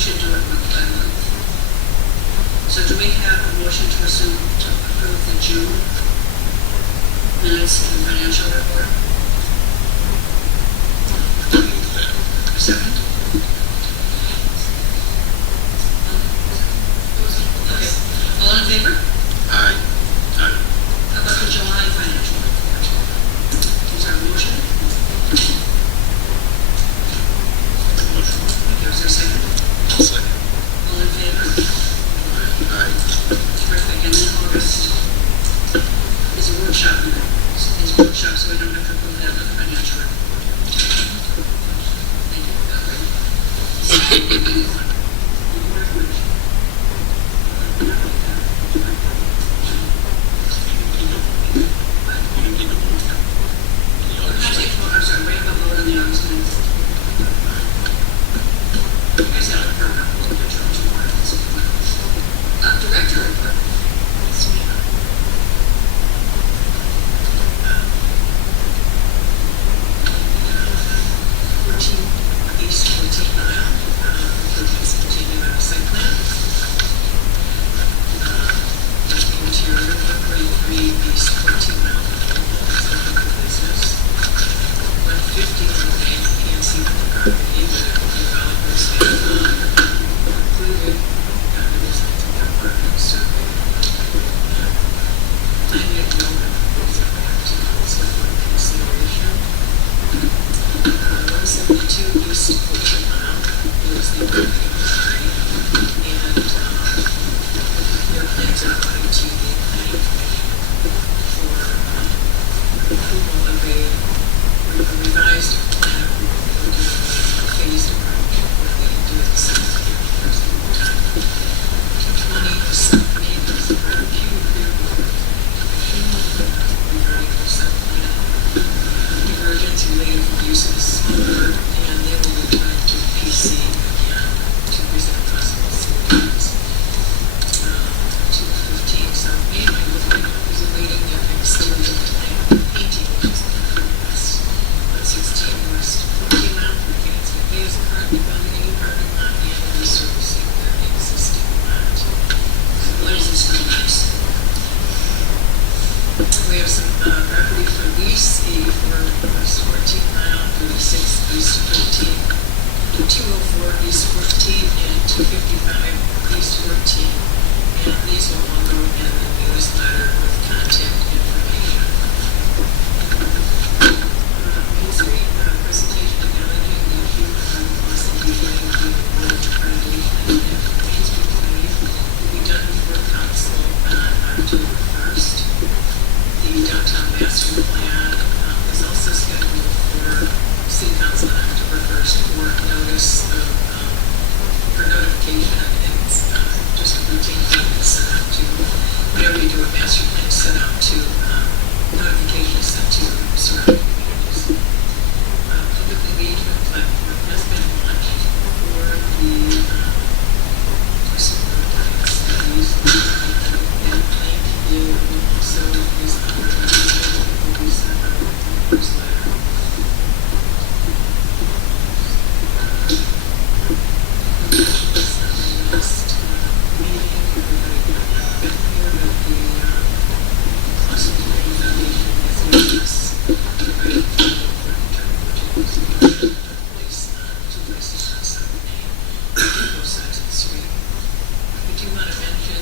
should do it month by month. So do we have a motion to approve the June minutes and financial report? Second? Okay. All in favor? Aye. How about the July financial report? Is there a motion? Is there a second? I'll second. All in favor? Aye. Terrific. And then August is a workshop. It's workshop, so we don't have to approve that with the financial report. Thank you. I'm sorry, we have a vote on the August minutes. Director report. East 14 mile, please continue on the site plan. Interior 143 East 14 mile, business. 150 Lane, can't see the property, but developers have included apartment survey. I make note of consideration. 172 East 14 mile is the parking lot, and their plans are going to the planning commission for approval of a revised plan approval for doing a phased approach where they do it the same first time. 20% is the review regarding the site plan. Divergence related uses, and they will return to PC again to present possible solutions. 215 South Main is awaiting their exterior plan painting, which is the request. 116 West 14 Mile, Mechanics and Bay is currently building a new parking lot and resurfacing their existing lot. What is this for lease? We have some property for lease, 84 West 14 Mile, 36 East 14, 204 East 14, and 255 East 14. And these will all go in the newsletter with contact information. Main Street, presentation acknowledging the issue of Boston beginning with board accreditation and Main Street Committee will be done before council on October 1st. The downtown master plan is also scheduled for city council on October 1st for notice of, for notification, and it's just a routine thing that's sent out to, whenever you do a master plan, it's sent out to, notification is sent to surrounding communities. Public engagement platform has been launched for the studies, and link you also is on the will be sent out first letter. Last meeting, everybody got been here, but the Boston Community Foundation has given us provided funding for interpretation place, two places on South Main, both sides of the street. We do want to mention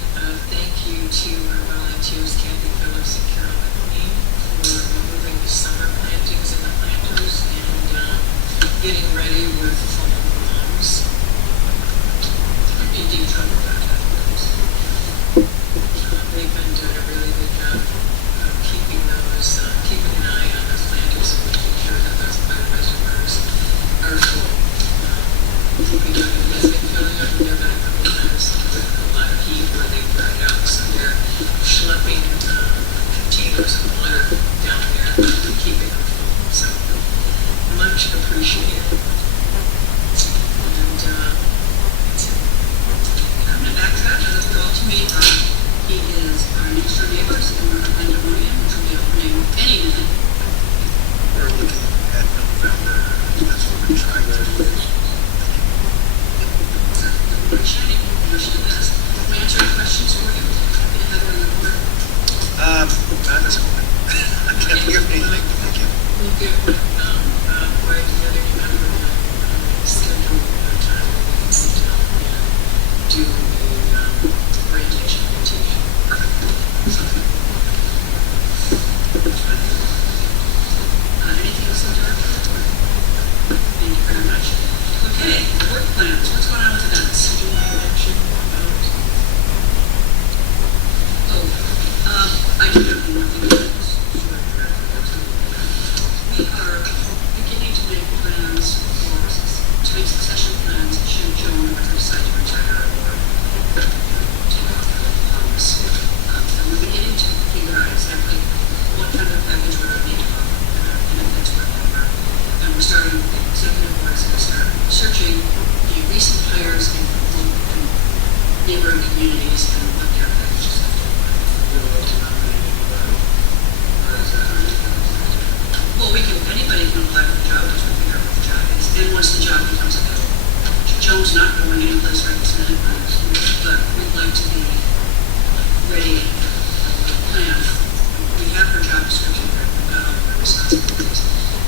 thank you to our volunteers, Kathy Phillips and Carol McLean, for removing the summer plantings in the planters and getting ready with fall blooms. In deep trouble about that. They've been doing a really good job of keeping those, keeping an eye on those planters and making sure that those plant reservoirs are full. DPW has been filling up, there have been a couple of times with a lot of heat where they dried out, so they're schlepping shiny, permission to this. Can I answer any questions for you? You have one in the board? Not this one. I can't think of anything. Thank you. We'll get with, White, the other member, schedule a time where we can sit down and do a, orientation and teaching. Anything else in there? Thank you very much. Okay, work plans, what's going on with events? Do you want to mention about? I do have one more thing to say. We are beginning to make plans to make succession plans should Joan ever decide to retire or take off from office. And we're beginning to figure out exactly what kind of package we're going to need to offer and if that's what we are. And we're starting, the executive board is going to start searching the recent hires in neighboring communities and what their packages look like. Well, anybody can apply for the job once we figure out what the job is, and once the job becomes available. Joan's not going anyplace right this minute, but we'd like to be ready to plan. We have her job description here, we've got all of her responsibilities.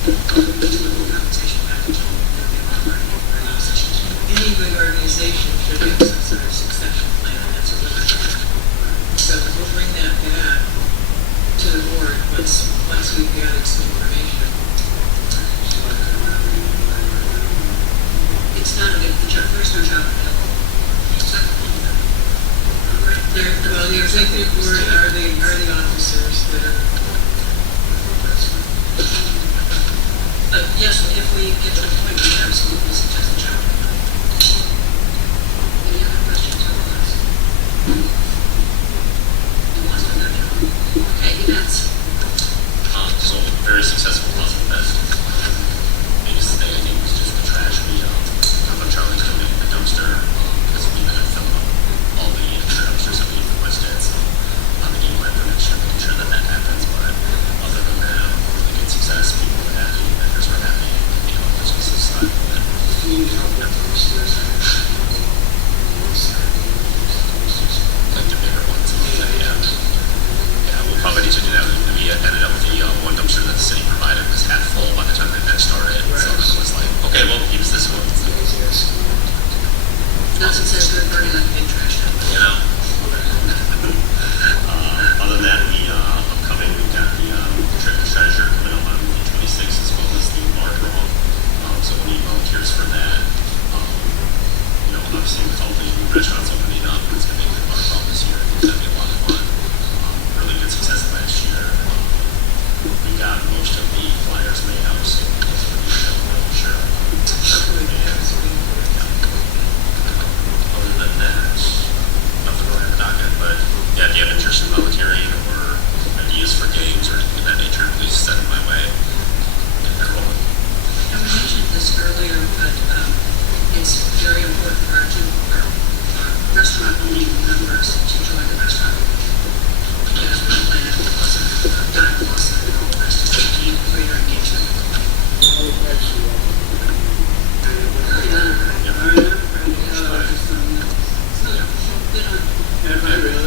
We do a little compensation package, and we'll be on our organization. Any good organization should have some sort of succession plan, that's what we're doing. So we'll bring that back to the board once we've gathered some information. It's not a good job, there's no job available. Well, the executive board are the officers that are. But yes, if we get to a point, we absolutely suggest a job. Any other questions on this? You lost on that, John? Okay, events. So very successful Plaza Fest. Biggest thing I think was just the trash. Charlie's donated the dumpster because we had to fill up all the dumpsters that we requested. So on the game plan for next year, making sure that happens. But other than that, really good success. People were happy, vendors were happy. There's just a slide of that. Like the bigger ones. Yeah, we'll probably need to do that. We ended up with the one dumpster that the city provided was half full by the time the event started. Right. So it was like, okay, well, use this one. Nothing says good party like a big trash can. You know? Other than that, upcoming, we've got the treasure coming up on the 26th as well as the bar draw. So we'll need volunteers for that. Obviously with all the restaurants opening up, it's going to be a good bar draw this year. I think that'll be a lot of fun. Really good success last year. We got most of the flyers made out, so we're sure. Other than that, nothing really on the docket. But yeah, if you have interest in volunteering or ideas for games or anything of that nature, please send them my way. Get that rolling. I mentioned this earlier, but it's very important for our restaurant-owning members to join the restaurant. Because we're planning on time loss and all the rest of it, to keep greater engagement.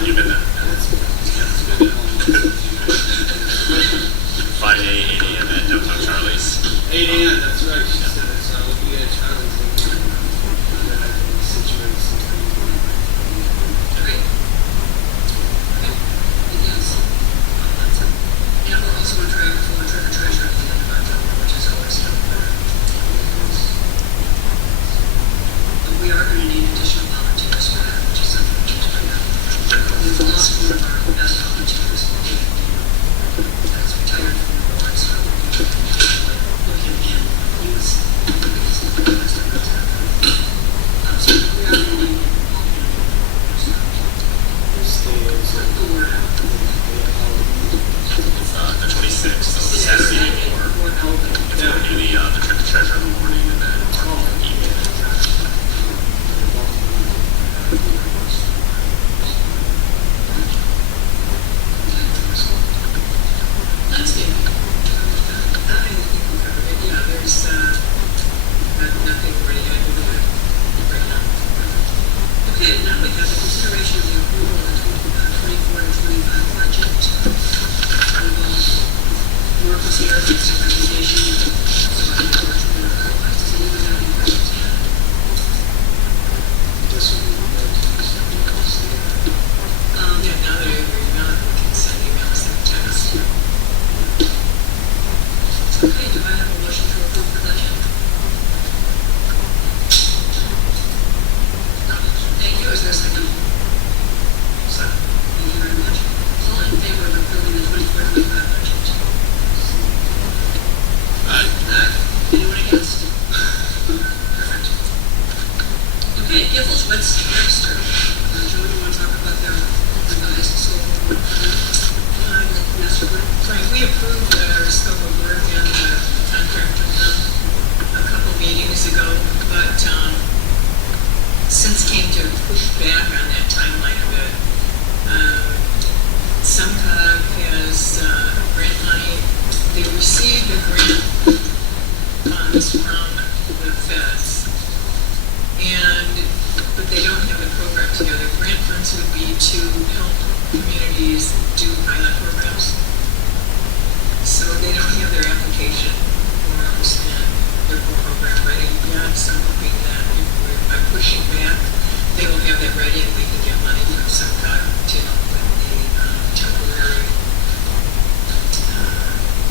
You've been there. Friday, 8 a.m. at Downtown Charlie's. 8 a.m., that's right. She said it's looking at Charlie's situation. Great. next presentation, so I can work with our like to see what we present. This will be something else there. Yeah, now that I email it, we can send emails and text. Okay, do I have a motion to approve the budget? Thank you, is there a second? Second. Thank you very much. All in favor of approving the 24-25 budget? Aye. Anyone against? Perfect. Okay, Giffords, Webster. Joe, do you want to talk about their revised scope of work? Master plan? Right, we approved our scope of work and the contract with them a couple meetings ago, but since came to push back on that timeline a bit. SEMCOG has grant money. They received a grant funds from the feds, but they don't have the program together. Grant funds would be to help communities do pilot programs. So they don't have their application forms and their program ready yet, so I'm hoping that by pushing back, they will have that ready and we can get money from SEMCOG to help with the temporary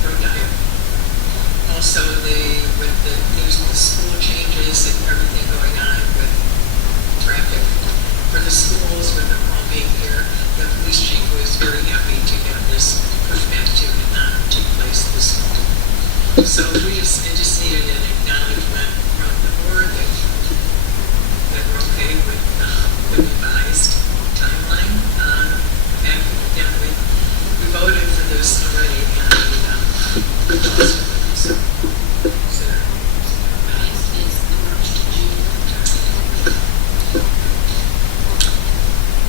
road diet. Also, with the school changes and everything going on with traffic for the schools, with them all being here, the police chief was very happy to have this pushed back to and not take place this fall. So I just needed an acknowledgement from the board that we're okay with the revised timeline. And we voted for this already, and so. It's the March to June.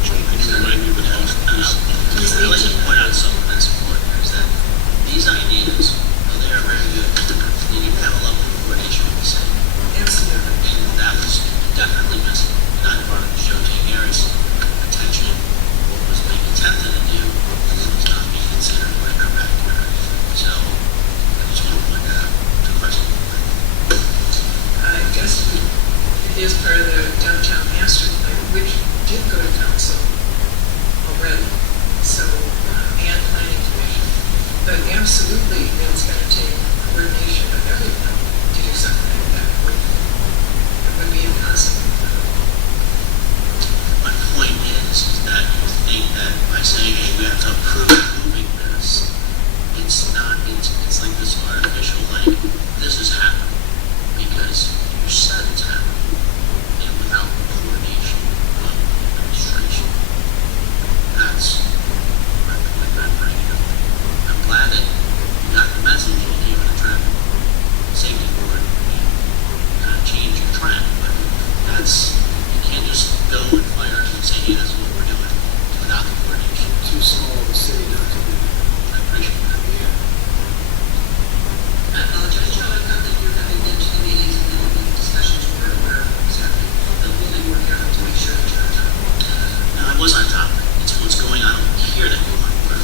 Joe, can you remind me of the cost, please? I'd like to point out something that's important, is that these ideas, though they are very good, you need to have a level of coordination with the city. Absolutely. And that was definitely missing. And I brought it to Joe Gary's attention. What was being attempted to do was not being considered by her backyard. So I just want to point that out to the rest of the board. I guess it is part of the downtown master plan, which did go to council already, so, and planning commission. But absolutely, it's going to take coordination of everyone to do something like that. It would be impossible. My point is that you think that by saying, hey, we have to approve moving this, it's like this artificial, like, this is happening because you said it's happening, and without coordination of administration. That's my point I'm bringing up. I'm glad that you got the message and you gave it a traffic safety board and kind of change your track, but you can't just go and fire and say, hey, this is what we're doing without the coordination. Too small of a city not to do. I appreciate that. I apologize, Joe, I thought that you were having been to the meetings and then the discussions were aware of what was happening. But we'll be more careful to make sure that you're on top of it. No, I was on top of it. It's what's going on over here that you want to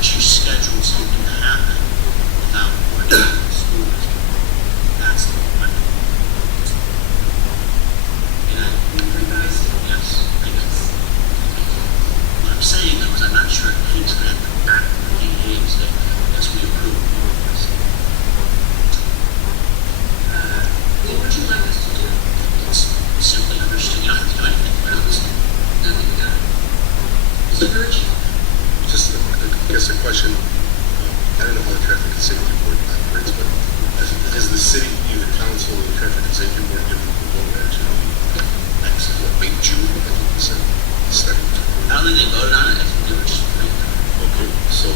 which you schedule something to happen without coordinating with the school district. That's the point. And Revised. yes, I guess. What I'm saying though is I'm not sure if he's going to have to go back to the DDA and say, yes, we approve this. What would you like us to do? It's simply understood. You don't have to do anything. We're not listening. Nothing done. It's urgent. Just, I guess a question, I don't know how the traffic and safety board operates, but has the city, either council or the traffic and safety board given the go ahead to next, late June, I think you said, second? I don't think they voted on it. I think they were just agreeing. Okay, so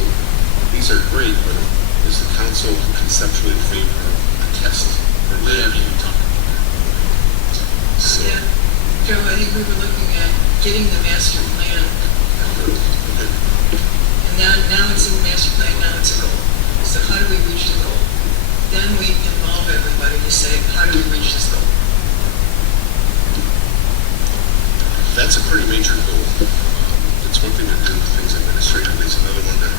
these are great, but is the council conceptually in favor of a test? Or We haven't even talked about it. So, Yeah, Joe, I think we were looking at getting the master plan approved. okay. And now it's in the master plan, now it's a goal. So how do we reach the goal? Then we involve everybody to say, how do we reach this goal? That's a pretty major goal. It's one thing to do things administratively, it's another one to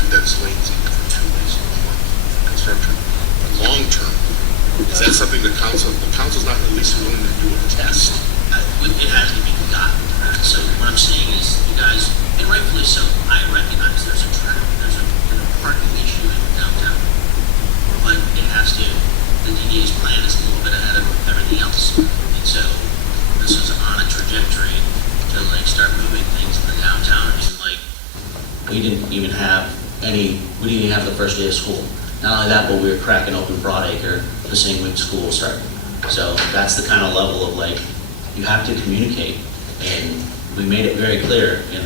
condense lanes even for 2 days a month. Because infrastructure. But long-term, is that something the council's not at least willing to do a test? It has to be gotten. So what I'm saying is, you guys, and rightfully so, I recognize there's a parking issue in downtown. But it has to, the DDA's plan is a little bit ahead of everything else. And so this was on a trajectory to like start moving things in the downtown. I mean, like, we didn't even have the first day of school. Not only that, but we were cracking open Broadacre the same week school started. So that's the kind of level of like, you have to communicate. And we made it very clear in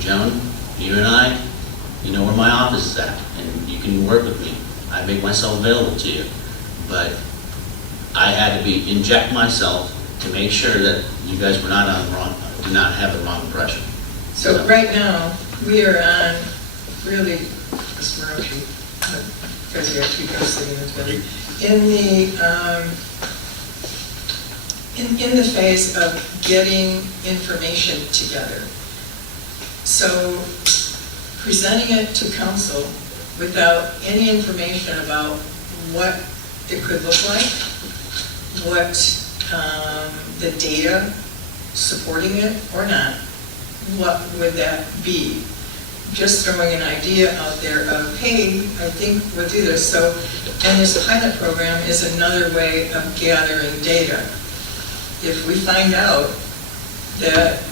Joan, you and I, you know where my office is at, and you can work with me. I make myself available to you. But I had to inject myself to make sure that you guys were not do not have the wrong impression. So right now, we are on really a smart sheet, because you have two people sitting in this building. In the phase of getting information together. So presenting it to council without any information about what it could look like, what the data supporting it or not, what would that be? Just throwing an idea out there of, hey, I think we'll do this. So, and this pilot program is another way of gathering data. If we find out that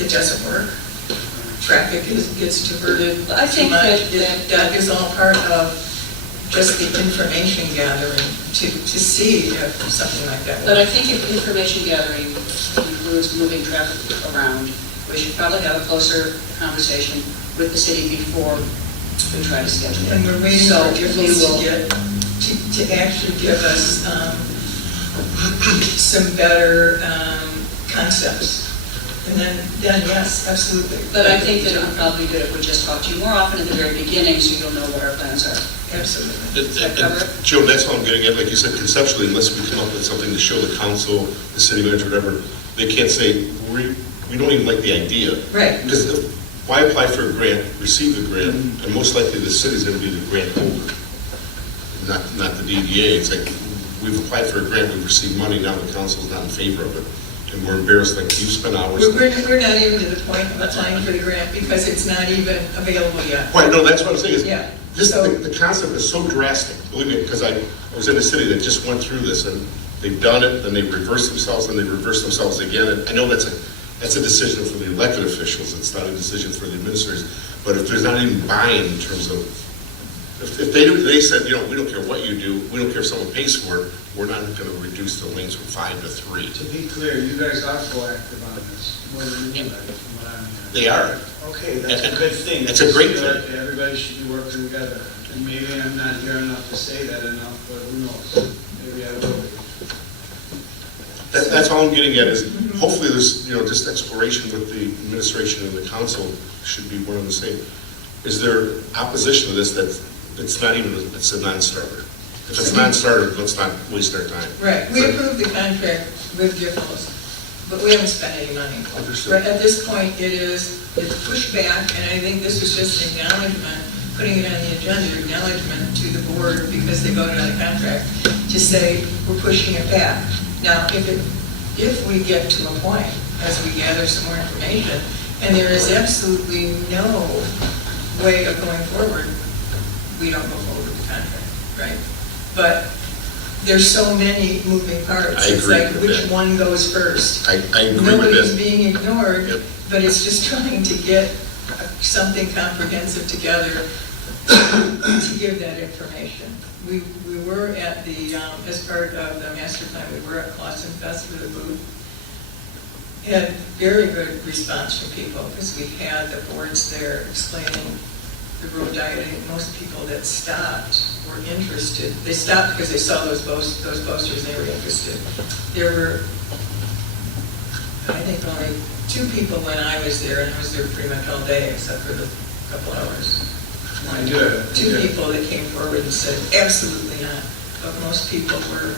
it doesn't work, traffic gets diverted I think too much, that that is all part of just the information gathering to see if something like that But I works. think if information gathering includes moving traffic around, we should probably have a closer conversation with the city before we try to schedule it. And we're waiting So for we people will- to actually give us some better concepts. And then yes, absolutely. But I think that it would probably be good if we just talk to you more often at the very beginning, so you'll know what our plans are. Absolutely. Does that cover it? Joe, that's all I'm getting at. Like you said, conceptually, unless we come up with something to show the council, the city manager, whatever, they can't say, we don't even like the idea. Right. Because why apply for a grant, receive the grant, and most likely the city's going to be the grant holder, not the DDA. It's like, we've applied for a grant, we've received money, now the council's not in favor of it. And we're embarrassed, like, you spent hours. We're not even to the point of applying for the grant because it's not even available yet. Right, no, that's what I'm saying is, Yeah. just So- the concept is so drastic, believe me, because I was in a city that just went through this, and they've done it, then they reverse themselves, and they reverse themselves again, and I know that's a decision for the elected officials, it's not a decision for the administrators, but if there's not even buy-in in terms of, if they said, we don't care what you do, we don't care if someone pays for it, we're not going to reduce the lanes from 5 to 3. To be clear, you guys are proactive on this, more than anybody, from what I'm hearing. They are. Okay, that's a good thing. It's a great I feel thing. like everybody should be working together. And maybe I'm not here enough to say that enough, but who knows? Maybe I will be. That's all I'm getting at is, hopefully there's, just exploration with the administration and the council should be one and the same. Is there opposition to this it's not even, it's a non-starter? If it's a non-starter, let's not waste our time. Right, we approved the contract with Giffords, but we haven't spent any money. Understood. Right, at this point, it's pushed back, and I think this was just acknowledgement, putting it on the agenda, acknowledgement to the board because they voted on the contract, to say, we're pushing it back. Now, if we get to a point, as we gather some more information, and there is absolutely no way of going forward, we don't go forward with the contract, right? But there's so many moving parts. I agree It's like, with which that. one goes first? I agree with Nobody's that. being ignored, Yep. but it's just trying to get something comprehensive together to give that information. We were at the, as part of the master plan, we were at Clausen Fest for the booth. Had very good response from people because we had the boards there explaining the road diet. I think most people that stopped were interested. They stopped because they saw those posters and they were interested. There were, I think, only 2 people when I was there, and I was there pretty much all day except for the couple hours. I do. 2 people that came forward and said, absolutely not. But most people were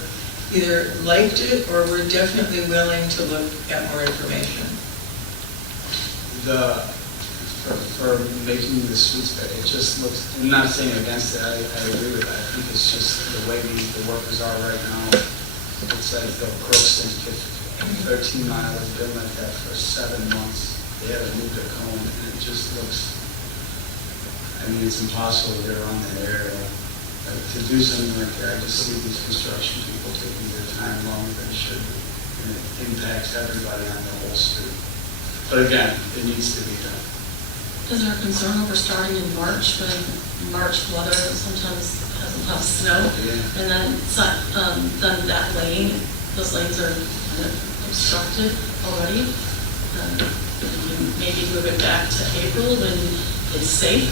either liked it or were definitely willing to look at more information. As for making the suits better. It just looks, I'm not saying against it, I agree with that. I think it's just the way the workers are right now. It's like the Crooks and 13 miles, been like that for 7 months. They haven't moved their cone, and it just looks, I mean, it's impossible to get around that area. Like, to do something like that, I just see these construction people taking their time longer than it should be. And it impacts everybody on the whole street. But again, it needs to be done. Is there a concern over starting in March when March weather sometimes has a lot of snow? Yeah. And then it's not, then that lane, those lanes are kind of obstructed already. Maybe move it back to April when it's safe.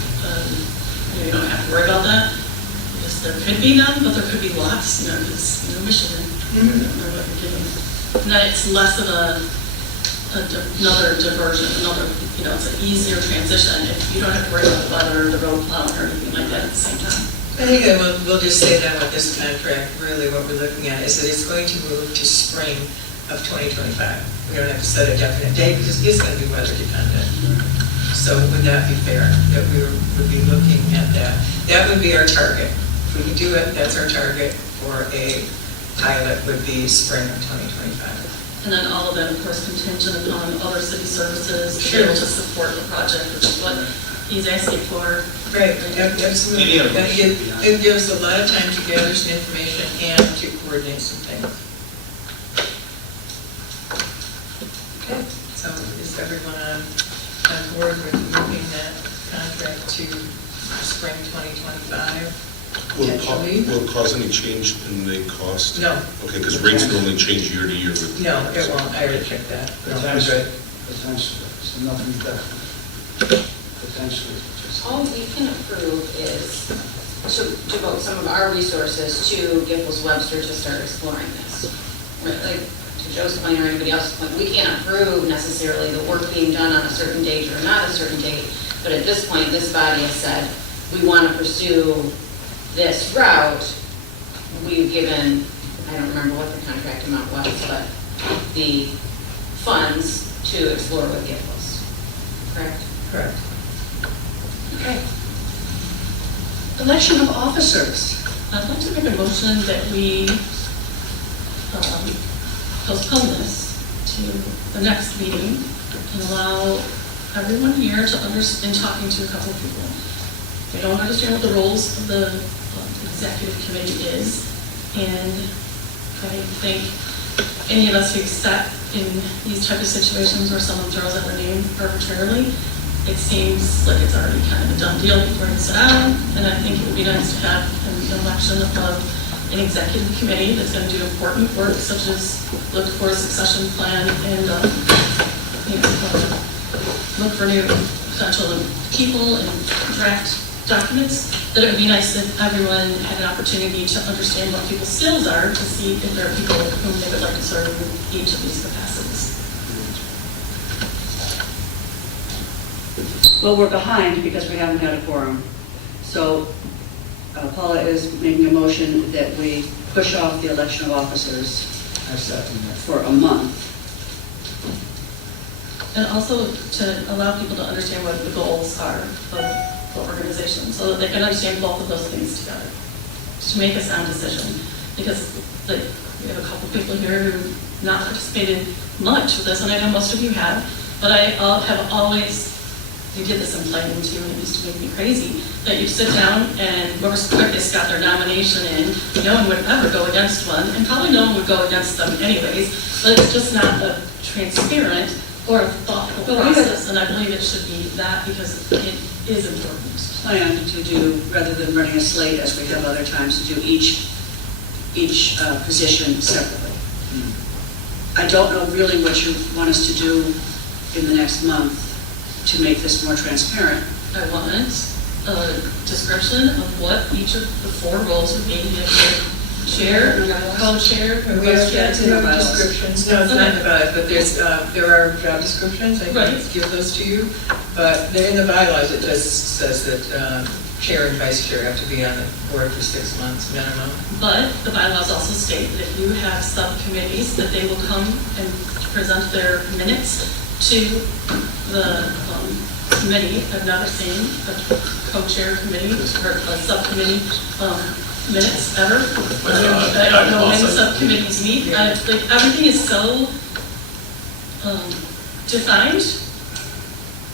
You don't have to worry about that. Because there could be none, but there could be lots, because, Michigan. I don't know what you're doing. And then it's less of another diversion, it's an easier transition if you don't have to worry about the weather, the road plowing, or anything like that at the same time. I think that we'll just say that with this contract, really what we're looking at is that it's going to move to spring of 2025. We don't have to set a definite date because it's going to be weather dependent. So would that be fair, that we would be looking at that? That would be our target. If we can do it, that's our target for a pilot, would be spring of 2025. And then all of that, of course, contingent upon other city services to be able to support the project, which is what he's asking for. Right, absolutely. It gives a lot of time to gather some information and to coordinate some things. Okay, so is everyone on board with moving that contract to spring 2025? Will it cause any change in the cost? No. Okay, because rates normally change year to year. No, it won't. I already checked that. No. Potentially, so nothing's definite. Potentially, just. All we can approve is to devote some of our resources to Giffords Webster to start exploring this. Right, like, to Joe's point or anybody else's point, we can't approve necessarily the work being done on a certain date or not a certain date, but at this point, this body has said, we want to pursue this route. We've given, I don't remember what the contract amount was, but the funds to explore with Giffords. Correct? Correct. Okay. Election of officers. I'd like to make a motion that we postpone this to the next meeting and allow everyone here to understand, talking to a couple of people. They don't understand what the roles of the executive committee is, and I think any of us who sat in these type of situations where someone throws out their name arbitrarily, it seems like it's already kind of a done deal before you sit down, and I think it would be nice to have an election of an executive committee that's going to do important work, such as look for a succession plan and look for new potential people and draft documents. That it would be nice if everyone had an opportunity to understand what people's skills are, to see if there are people whom they would like to serve in each of these capacities. Well, we're behind because we haven't had a quorum. So Paula is making a motion that we push off the election of officers I second that. for a month. And also to allow people to understand what the goals are of the organization, so that they can understand both of those things together, to make a sound decision. Because we have a couple people here who have not participated much with this, and I know most of you have, but I have always, you did this in planning too, and it used to make me crazy, that you sit down and whoever's quickest got their nomination in, no one would ever go against one, and probably no one would go against them anyways, but it's just not a transparent or a thoughtful process, and I believe it should be that because it is important. Plan to do, rather than running a slate as we have other times, to do each position separately. I don't know really what you want us to do in the next month to make this more transparent. I want a description of what each of the four roles would be, chair, co-chair, We have chair. job descriptions. No, it's not in the bylaws, but there are job descriptions. I Right. can give those to you. But they're in the bylaws. It just says that chair and vice chair have to be on the board for 6 months minimum. But the bylaws also state that if you have subcommittees, that they will come and present their minutes to the committee. I've never seen a co-chair committee or a subcommittee minutes ever. I don't know when subcommittees meet. Like, everything is so defined,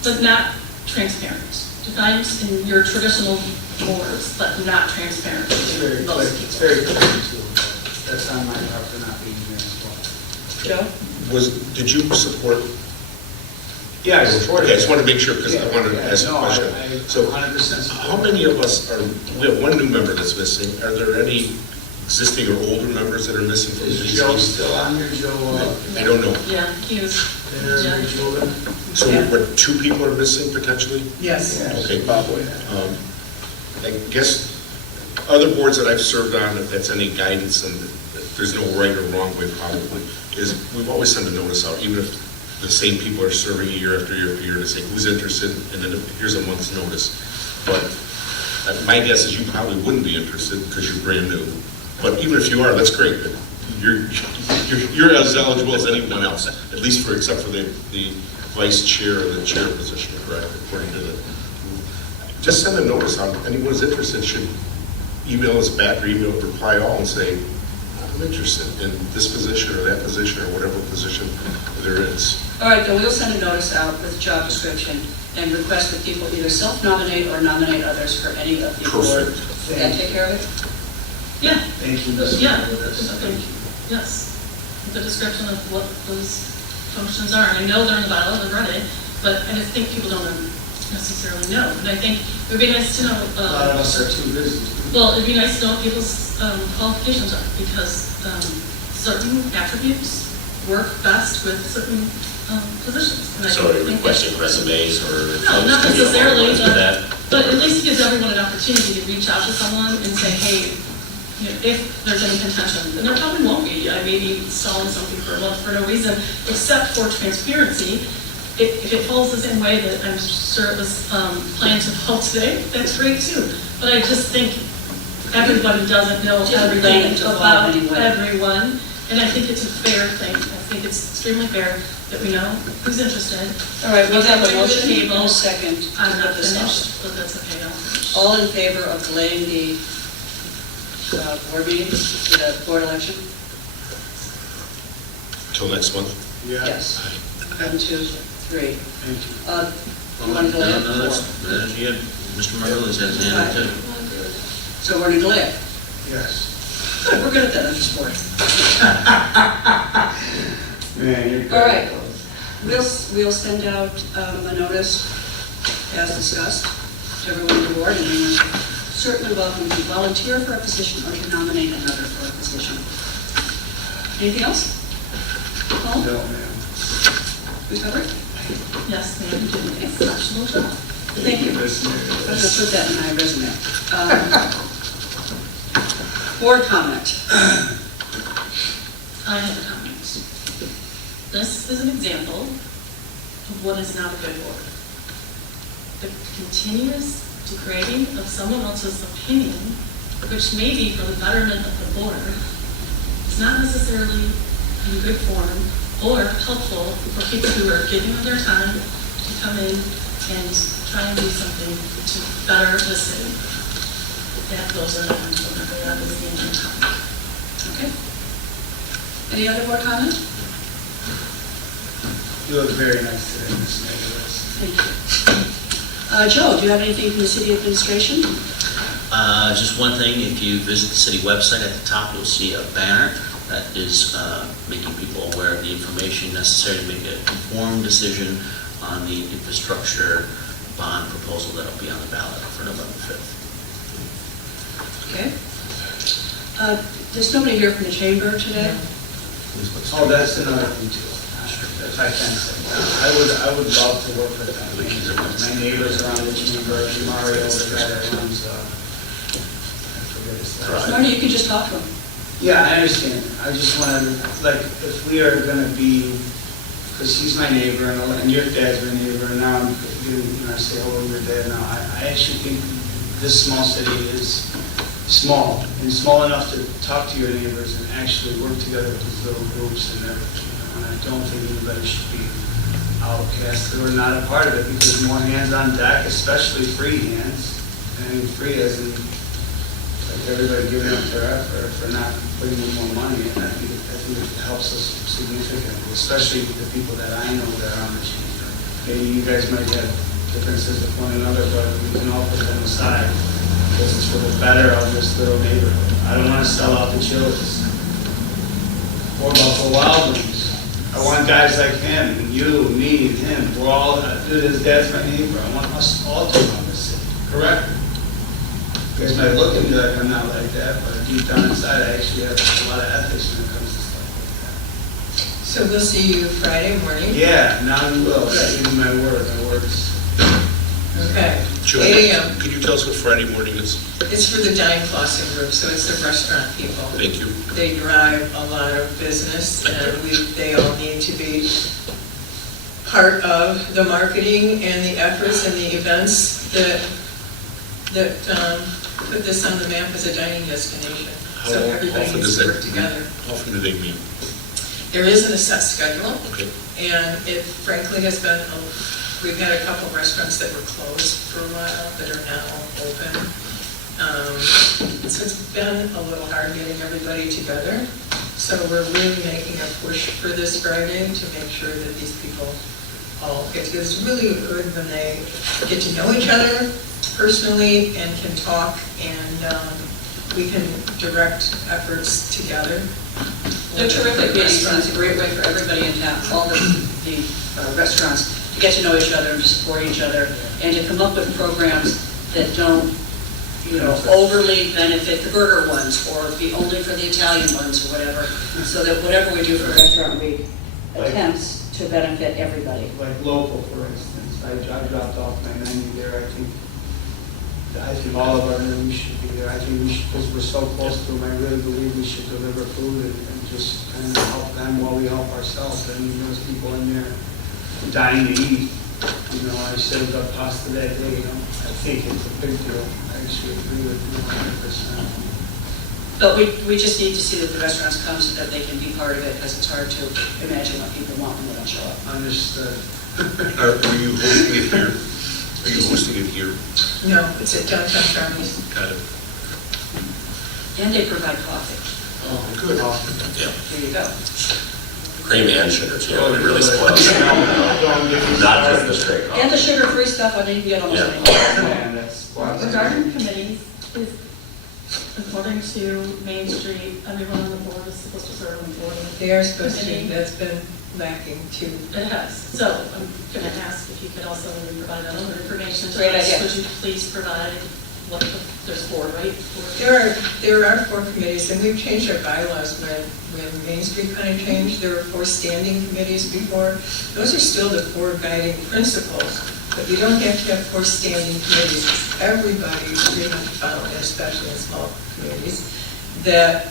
but not transparent. Defined in your traditional boards, but not transparent It's to very most clear, it's people. very clear too. That's on my part for not being here as well. Joe? Did you support? Yeah, I support it. Okay, I just wanted to make sure, because I wanted to ask a No, question. I So, 100% support. how many of us we have one new member that's missing. Are there any existing or older members that are missing from Is the Joe still on here, Joe? I don't know. Yeah, he was, There's yeah. your children? So, Yeah. what, 2 people are missing potentially? Yes. Yeah, Okay. probably. I guess other boards that I've served on, if that's any guidance, and there's no right or wrong way probably, is we've always sent a notice out, even if the same people are serving year after year after year, to say who's interested, and then here's a month's notice. But my guess is you probably wouldn't be interested because you're brand new. But even if you are, that's great. But you're as eligible as anyone else, at least except for the vice chair or the chair position, correct? According to the, just send a notice out. Anyone who's interested should email us back or reply all and say, I'm interested in this position or that position or whatever position there is. All right, then we'll send a notice out with job description and request that people either self-nominate or nominate others for any of the board. Perfect. Does that take care of it? Yeah, Thank you, Mr. yeah, Lewis. I think, yes. The description of what those functions are. And I know they're in the bylaws, I've read it, but I just think people don't necessarily know. And I think it would be nice to know. A lot of us are too busy. Well, it'd be nice to know what people's qualifications are, because certain attributes work best with certain positions. And I So are you think requesting resumes or? No, not things? Do you have necessarily, words with that? but at least it gives everyone an opportunity to reach out to someone and say, hey, you know, if there's any contention, and there probably won't be. I may be stalling something for a month for no reason, except for transparency. If it falls the same way that I'm sure it was planned to fall today, that's great too. But I just think everybody doesn't know Different everything thing to follow about anyway. everyone, and I think it's a fair thing. I think it's extremely fair that we know who's interested. All right, we'll have a Bring to the motion and table. a second to I'm not put this on. finished, but that's okay, I'll finish. All in favor of delaying the board meeting, the board election? Till next month? Yeah. Yes. 1, 2, 3. Thank you. You want to delay it? No, yeah, Mr. Margolis has his hand up too. So we're going to delay it. Yes. Good, we're good at that, I'm just bored. Man, you're good. All right. We'll send out a notice, as discussed, to everyone on the board, and anyone certainly welcome to volunteer for a position or to nominate another for a position. Anything else? Paul, No, ma'am. we covered? Yes, ma'am, you did an exceptional job. Thank you. I'm Listen, going to put that in my resume. Board comment. I have a comment. This is an example of what is not a good board. The continuous degrading of someone else's opinion, which may be for the betterment of the board, is not necessarily in good form or helpful for people who are giving of their time to come in and try and do something to better the city. Those are the children, that is the intent. Okay. Any other board comment? you look very nice today, Ms. Nicholas. Thank you. Joe, do you have anything from the city administration? Just one thing, if you visit the city website, at the top you'll see a banner that is making people aware of the information necessary to make an informed decision on the infrastructure bond proposal that'll be on the ballot for November 5th. Okay. There's nobody here from the chamber today? Oh, that's another thing too. If I can say, I would love to work with them. My neighbors around the chamber, Mario, the guy that runs, I forget his last name. Marty, you can just talk to him. Yeah, I understand. I just want to, like, if we are going to be, because he's my neighbor and your dad's my neighbor, and now I say, oh, your dad now. I actually think this small city is small, and small enough to talk to your neighbors and actually work together with these little groups and everything. And I don't think anybody should be outcast who are not a part of it, because more hands on deck, especially free hands. And free as in, like everybody giving up their effort for not putting in more money, and I think it helps us significantly, especially the people that I know that are on the team. Maybe you guys might have differences with one another, but we can all put them aside, because it's for the better of this little neighborhood. I don't want to sell out the Chili's or Buffalo Wild Wings. I want guys like him, and you, me, and him. We're all, dude, his dad's my neighbor. I want us all to run the city, correct? You guys might look at me like I'm not like that, but deep down inside, I actually have a lot of ethics when it comes to stuff like So we'll see you Friday morning? that. Yeah, now you will. I give you my word. My word is. Okay, Joe, 8 a.m. Could you tell us what Friday morning is? It's for the Dine Flossing Group, so it's the restaurant people. Thank you. They drive a lot of business, and they all need to be part of the marketing and the efforts and the events that put this on the map as a dining destination. So everybody often needs does to that work together. How often do they meet? There isn't a set schedule, Okay. and it frankly has been, we've had a couple of restaurants that were closed for a while that are now open. So it's been a little hard getting everybody together. So we're really making a push for this Friday to make sure that these people all get together. It's really good when they get to know each other personally and can talk, and we can direct efforts together. They're terrific meetings, and it's a great way for everybody in town, all the restaurants, to get to know each other and to support each other, and to come up with programs that don't, overly benefit the burger ones, or be only for the Italian ones, or whatever, so that whatever we do for Restaurant Week attempts to benefit everybody. Like local, for instance. I dropped off my menu there. I think all of our menus should be there. I think we should, because we're so close to them, I really believe we should deliver food and just kind of help them while we help ourselves. I mean, there's people in there dying to eat. I saved up pasta that day, I think it's a big deal. I actually agree with you 100%. But we just need to see that the restaurants come so that they can be part of it, because it's hard to imagine what people want when they don't show up. Understood. Are you hosting it here? Are you hosting it here? No, it's at Downtown Farmers. Got it. And they provide coffee. Oh, good. Yeah, There you go. cream and sugar too, it really spoils it. Not just the straight And the coffee. sugar-free stuff, I think you get almost Yeah. anything. Man, that's The garden committee is, according to Main Street, everyone on the board is supposed to serve on the board. They are supposed to, Committee. that's been lacking too. It has. So I'm going to ask if you could also provide that other information to Great us. idea. Would you please provide there's four, right? There are 4 committees, and we've changed our bylaws when Main Street kind of changed. There were 4 standing committees before. Those are still the 4 guiding principles, but you don't have to have 4 standing committees. Everybody really found, especially in small communities, that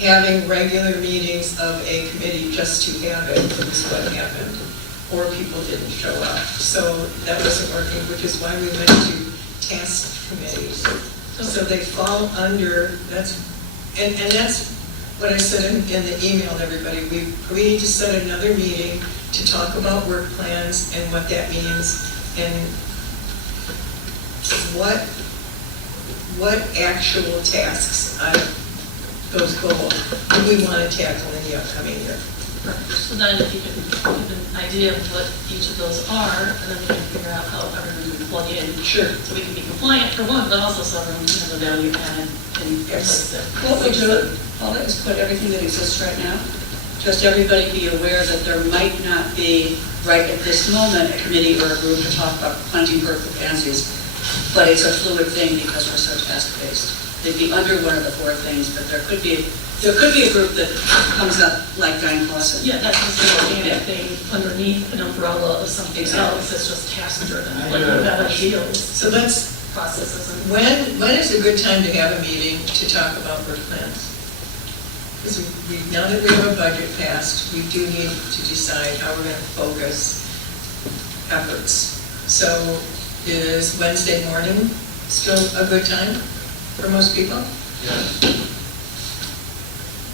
having regular meetings of a committee just to have it is what happened, or people didn't show up. So that wasn't working, which is why we went to task committees. So they fall under, that's what I said in the email to everybody. We need to set another meeting to talk about work plans and what that means, and what actual tasks out of those goals do we want to tackle in the upcoming year. So then if you could give an idea of what each of those are, and then we can figure out how everyone can plug in. Sure. So we can be compliant for one, but also so everyone can have a value added in Yes. place there. What we do, Paula, is put everything that exists right now, just everybody be aware that there might not be, right at this moment, a committee or a group to talk about planting purple pansies, but it's a fluid thing because we're so task-based. They'd be under one of the 4 things, but there could be a group that comes up like Diane Clausen. Yeah, that's just an Yeah. organic thing underneath an umbrella of something Exactly. else. It's just task driven, like we've got ideals, So let's, processes, and when is a good time to have a meeting to talk about work plans? Because now that we have a budget passed, we do need to decide how we're going to focus efforts. So is Wednesday morning still a good time for most people?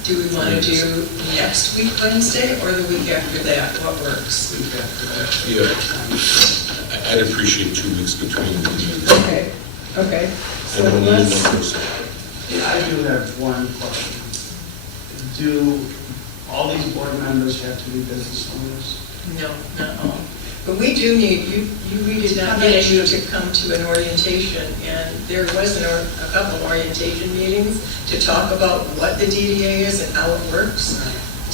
Do we want to do next week Wednesday or the week after that? What works? Week after that. Yeah, I'd appreciate 2 weeks between the meetings. Okay, okay. I So don't need let's, numbers. Yeah, I do have one question. Do all these board members have to be business owners? no, not all. But we do need, we did not get you to come to an orientation, and there was a couple orientation meetings to talk about what the DDA is and how it works.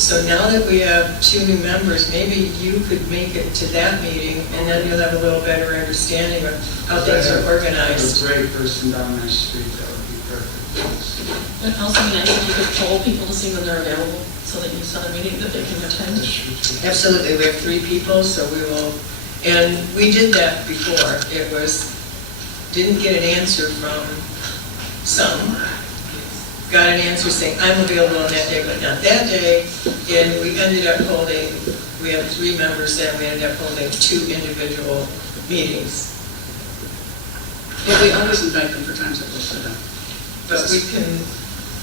So now that we have 2 new members, maybe you could make it to that meeting, and then you'll have a little better understanding of how things are organized. A great person down my street, that would be perfect. But also be nice if you could poll people to see when they're available, so that you set a meeting that they can attend. Absolutely, we have 3 people, so we will, and we did that before. It was, didn't get an answer from some, got an answer saying, I'm available on that day, but not that day, and we ended up holding, we had 3 members then, we ended up holding 2 individual meetings. But we always invite them for times that work for them. But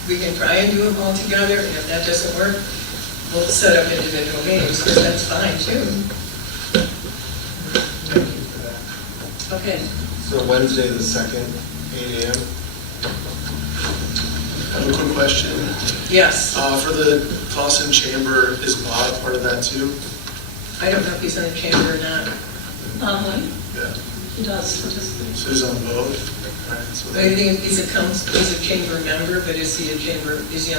we can try and do them all together, and if that doesn't work, we'll set up individual meetings, because that's fine too. Thank you for that. Okay, So Wednesday, the 2nd, 8 a.m. I have a quick question. Yes, For the Clausen Chamber, is Bob part of that too? I don't know if he's in the chamber or not. Yeah. He does participate. So he's on both? Right, so I think he's a chamber member, but is he on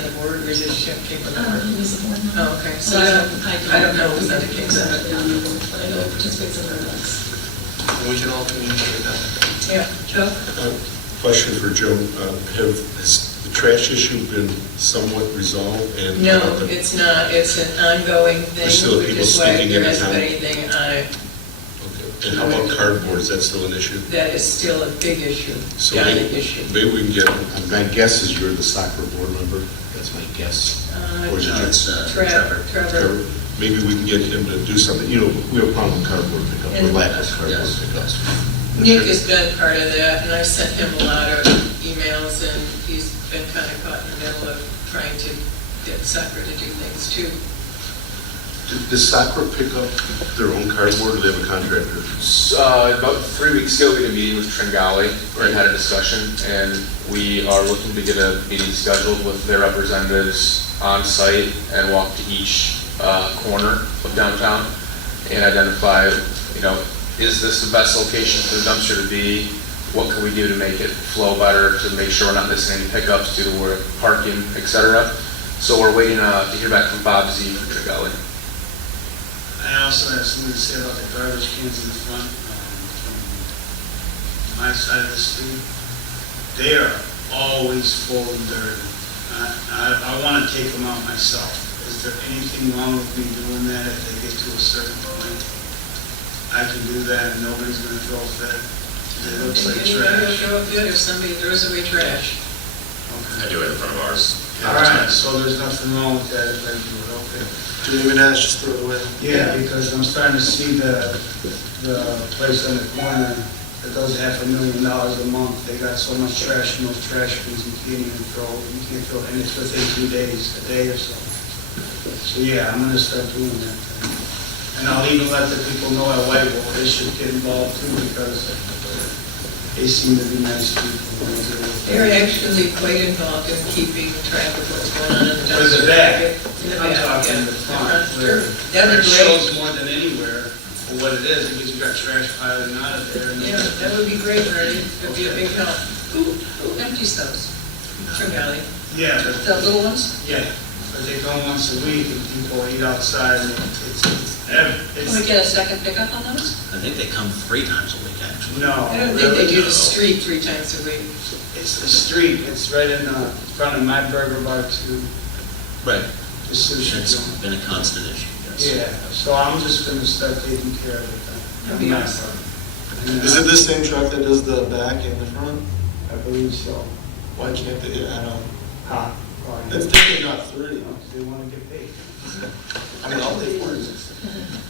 the board, or is he a chamber member? He's a board member. Oh, okay, so So I don't know if he's on the chamber. exactly on the board, but I know he participates in their events. we can all communicate that. Yeah, Joe? Question for Joe. Has the trash issue been somewhat resolved? And No, it's not, it's an ongoing thing, There's still which people is why sneaking there in hasn't town. been anything on it. Okay. And how about cardboard? Is that still an issue? That is still a big issue, So giant issue. maybe we can get, my guess is you're the soccer board member. That's my guess. Or is it No, it's Trevor. Trevor? Maybe we can get him to do something. You know, we have a problem with cardboard pickup, or And- lack of cardboard Yes, pickup. yes. Nick has been part of that, and I sent him a lot of emails, and he's been kind of caught in the middle of trying to get soccer to do things too. Does soccer pick up their own cardboard, or they have a contractor? About 3 weeks ago, we had a meeting with Tringali, where we had a discussion, and we are looking to get a meeting scheduled with their representatives on site and walk to each corner of downtown and identify, is this the best location for the dumpster to be? What can we do to make it flow better, to make sure we're not missing any pickups due to where parking, et cetera? So we're waiting to hear back from Bob Z from Tringali. I also have something to say about the garbage cans in the front, from my side of the street. They are always full of dirt. I want to take them out myself. Is there anything wrong with me doing that if they get to a certain point? I can do that and nobody's going to throw a fit. It looks like Anybody will trash. show up good if somebody throws away trash. I do it in front of ours. All right, so there's nothing wrong with that if I do it, okay. Do you even ask, just throw it away? Yeah, because I'm starting to see the place on the corner that does $500,000 a month. They got so much trash in those trash bins, you can't throw, and it's within 2 days, a day or so. So yeah, I'm gonna start doing that thing. And I'll even let the people know at Whitewell, they should get involved too, because they seem to be nice people. They're actually quite involved in keeping track of what's going on in the For dumpster. the back. In the I'm back, talking yeah. the front, where That'd it be shows great. more than anywhere for what it is, because you got trash piling out of there. and- Yeah, that would be great, Marty. It'd be a big help. who empties those? Tringali. Yeah, but The little ones? yeah, but they come once a week and people eat outside and Can we get a second pickup on those? I think they come 3 times a week, actually. no. I don't think they really, do the street 3 times a week. It's the street, it's right in front of my burger bar too, Right. the sushi That's joint. been a constant issue, yes. Yeah, so I'm just gonna start taking care of it then. That'd be awesome. And, Is it the same truck that does the back and the front? I believe so. Why can't they, I don't, Huh? it's definitely not 3. They wanna get paid. I mean, all they want is,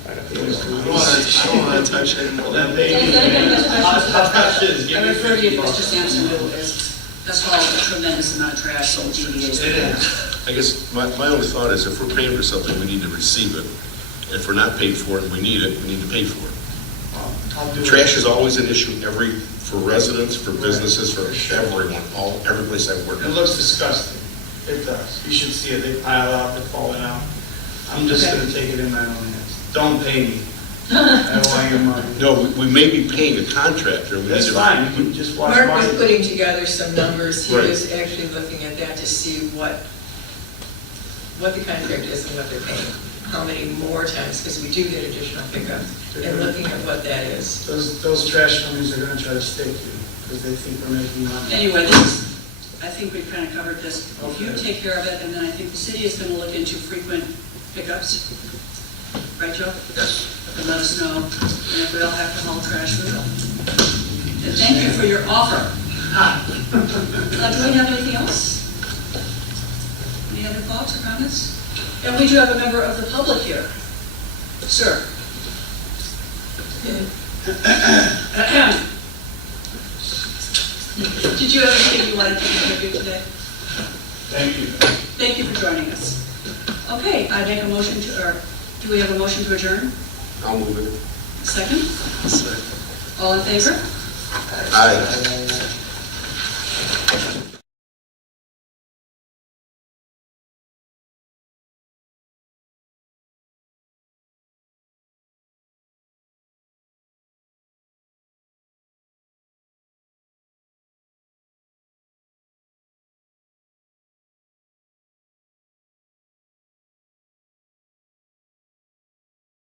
I I don't want to touch it. Well, then they, how much is? I refer to you, Mr. Sampson, who has hauled a tremendous amount of trash in DDA's. It is. I guess my only thought is if we're paying for something, we need to receive it. If we're not paid for it and we need it, we need to pay for it. I'll do it. Trash is always an issue for residents, for businesses, for everyone, every place I work. It looks disgusting. It does. You should see it. They pile up, they're falling out. I'm just Okay. gonna take it in my own hands. Don't pay me. I don't want your money. No, we may be paying a contractor. We That's need to- fine. You can just watch Mark was money. putting together some numbers, he Right. was actually looking at that to see what the contract is and what they're paying, how many more times, because we do get additional pickups, and looking at what that is. Those trash companies are gonna try to stick you because they think we're making money. Anyway, I think we've kind of covered this. If you Okay. take care of it, and then I think the city is going to look into frequent pickups. Right, Joe? Yes. And let us know, and if we all have to haul trash, we will. And thank you for your offer. Do we have anything else? Any other thoughts or comments? And we do have a member of the public here. Sir. Did you have anything you wanted to contribute today? Thank you. Thank you for joining us. Okay, I make a motion to, or do we have a motion to adjourn? I'll move it. Second? All in favor? Aye.